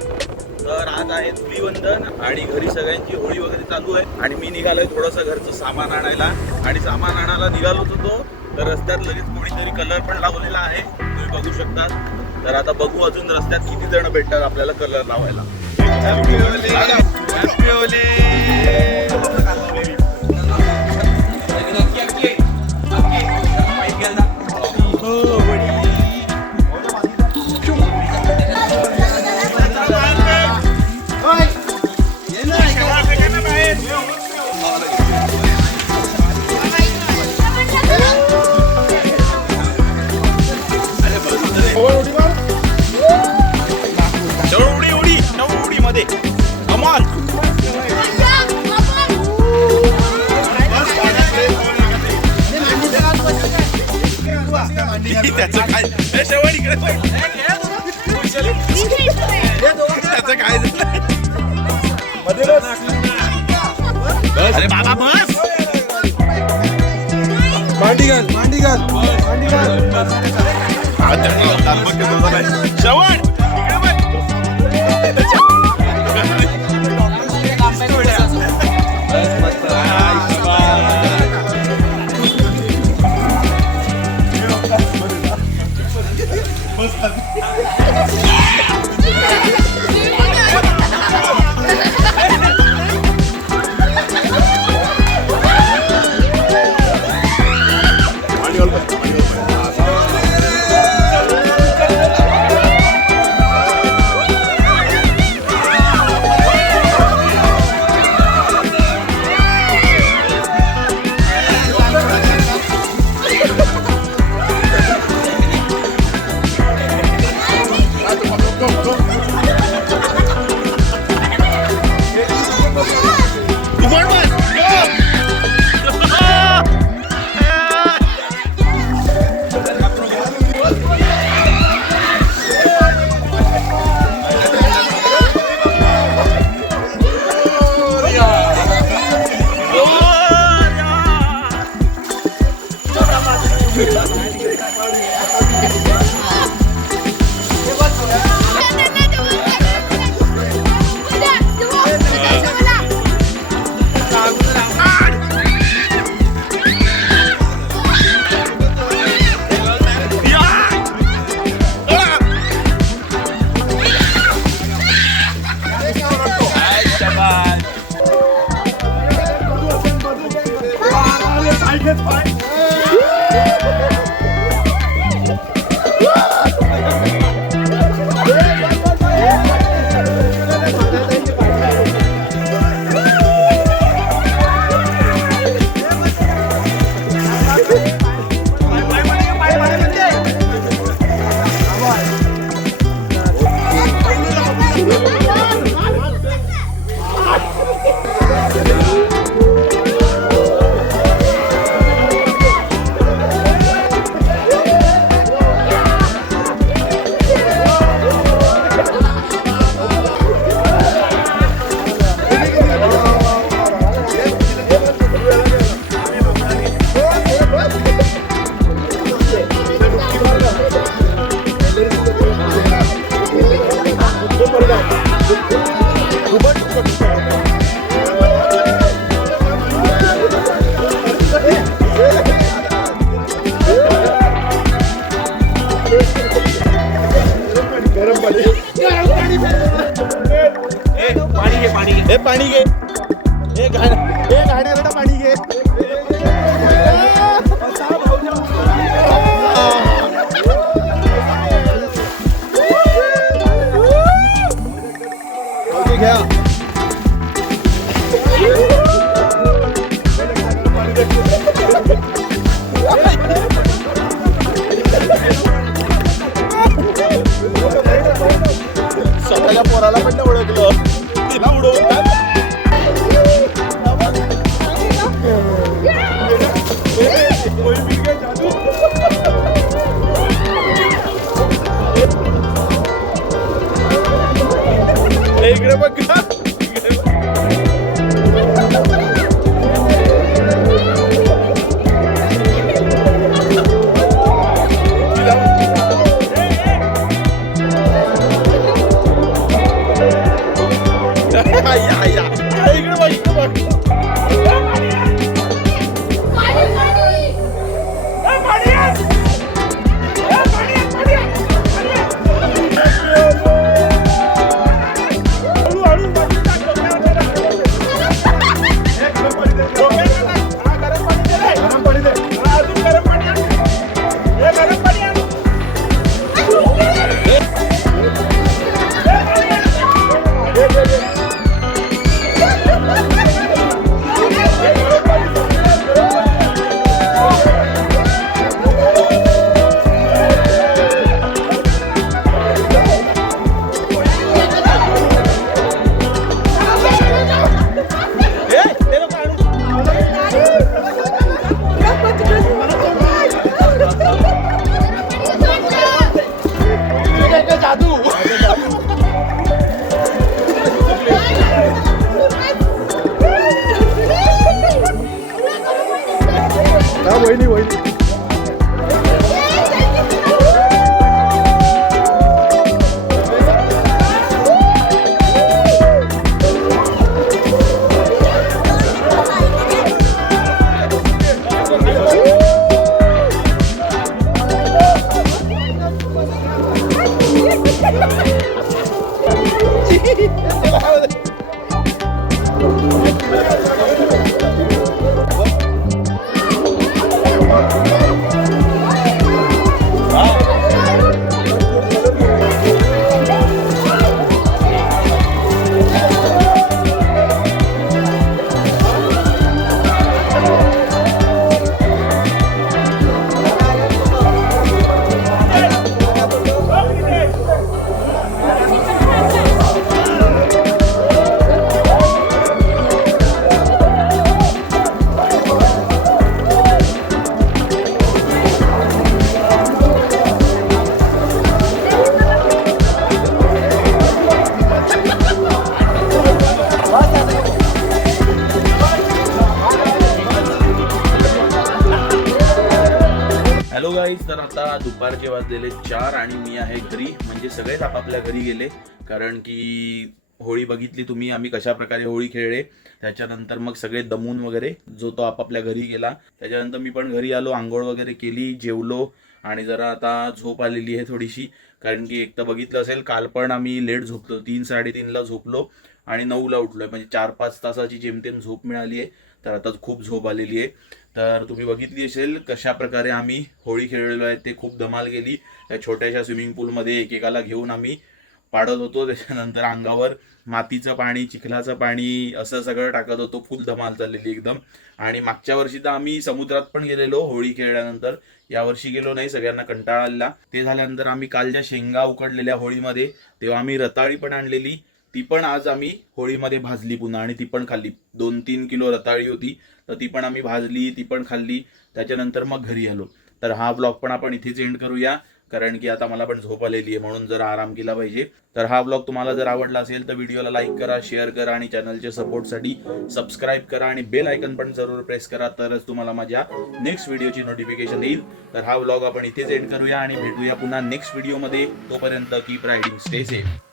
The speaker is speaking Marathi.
तर आज आहे धुलीवंदन आणि घरी सगळ्यांची होळी वगैरे चालू आहे आणि मी निघालोय थोडंसं घरचं सामान आणायला आणि सामान आणायला निघालोच होतो तर रस्त्यात लगेच कोणीतरी कलर पण लावलेला आहे, तुम्ही बघू शकता. तर आता बघू अजून रस्त्यात किती जण भेटतात आपल्याला कलर लावायला. त्याचं काय अरे बाबा बस मांडी घाल मांडी घाल मांडी घाल श्रवण पाणी घे गाड्याला पाणी घे घ्या स्वतःच्या पोराला पण ओळखलं तिला उडवतात इकडे बघ इकडे बघ, इकडे बघ. हॅलो गाईज, तर आता दुपारचे वाजलेले 4 आणि मी आहे घरी. म्हणजे सगळेच आपापल्या घरी गेले, कारण की होळी बघितली तुम्ही आम्ही कशा प्रकारे होळी खेळले. त्याच्यानंतर मग सगळे दमून वगैरे जो तो आपापल्या घरी गेला. त्याच्यानंतर मी पण घरी आलो, आंघोळ वगैरे केली, जेवलो आणि जरा आता झोप आलेली आहे थोडीशी. कारण की एक तर बघितलं असेल, काल पण आम्ही लेट झोपलो, 3-3:30ला झोपलो आणि 9ला उठलोय. म्हणजे 4-5 तासाची जेमतेम झोप मिळाली आहे. तर आता खूप झोप आलेली आहे. तर तुम्ही बघितली असेल कशा प्रकारे आम्ही होळी खेळलेलो आहे. ते खूप धमाल गेली. त्या छोट्याशा स्विमिंग पूलमध्ये एकेकाला घेऊन आम्ही पाडत होतो. त्याच्यानंतर अंगावर मातीचं पाणी, चिखलाचं पाणी असं सगळं टाकत होतो. फुल धमाल चाललेली एकदम. आणि मागच्या वर्षी तर आम्ही समुद्रात पण गेलेलो होळी खेळल्यानंतर. यावर्षी गेलो नाही, सगळ्यांना कंटाळा आला. ते झाल्यानंतर आम्ही काल ज्या शेंगा उकडलेल्या होळीमध्ये, तेव्हा आम्ही रताळी पण आणलेली. ती पण आज आम्ही होळीमध्ये भाजली पुन्हा आणि ती पण खाल्ली. 2-3 किलो रताळी होती, तर ती पण आम्ही भाजली, ती पण खाल्ली. त्याच्यानंतर मग घरी आलो. तर हा ब्लॉग पण आपण इथेच एंड करूया, कारण की आता मला पण झोप आलेली आहे, म्हणून जरा आराम केला पाहिजे. तर हा ब्लॉग तुम्हाला जर आवडला असेल तर व्हिडिओला लाईक करा, शेअर करा आणि चॅनलच्या सपोर्टसाठी सबस्क्राईब करा आणि बेल आयकन पण जरूर प्रेस करा, तरच तुम्हाला माझ्या नेक्स्ट व्हिडिओची नोटिफिकेशन येईल. तर हा ब्लॉग आपण इथेच एंड करूया आणि भेटूया पुन्हा नेक्स्ट व्हिडिओमध्ये. तोपर्यंत कीप रायडिंग, स्टे सेफ.